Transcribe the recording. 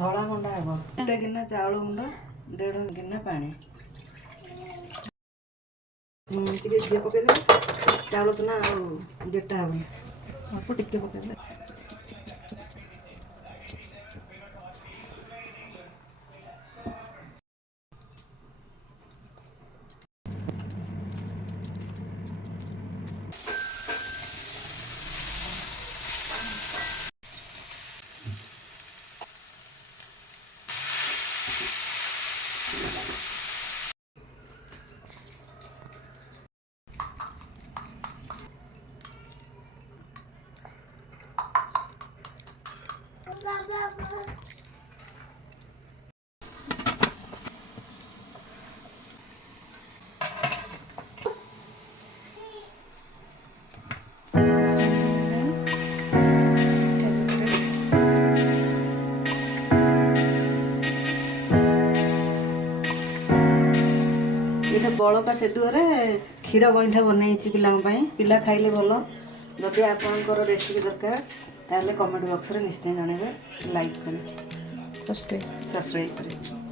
ଧଳା ମଣ୍ଡା ହେବ। 1 ଗିନା ଚାଉଳ ଗୁଣ୍ଡ 1.5 ଗିନା ପାଣି ଟିକେ ଘିଅ ପକେଇଦେବେ। ଚାଉଳ ଚୁନା ଆଉ ଗେଟା ହେବନି ଅଳ୍ପ ଟିକେ ପକେଇଦେବେ। ଏଇଟା ବଳକା ସେଦୁଅରେ କ୍ଷୀର ଗଇଁଠା ବନେଇଛି ପିଲାଙ୍କ ପାଇଁ। ପିଲା ଖାଇଲେ ଭଲ। ଯଦି ଆପଣଙ୍କର ରେସିପି ଦରକାର ତାହେଲେ କମେଣ୍ଟ ବକ୍ସରେ ନିଶ୍ଚୟ ଜଣାଇବେ। ଲାଇକ୍ କରିବେ, ସବସ୍କ୍ରାଇବ୍ କରିବେ।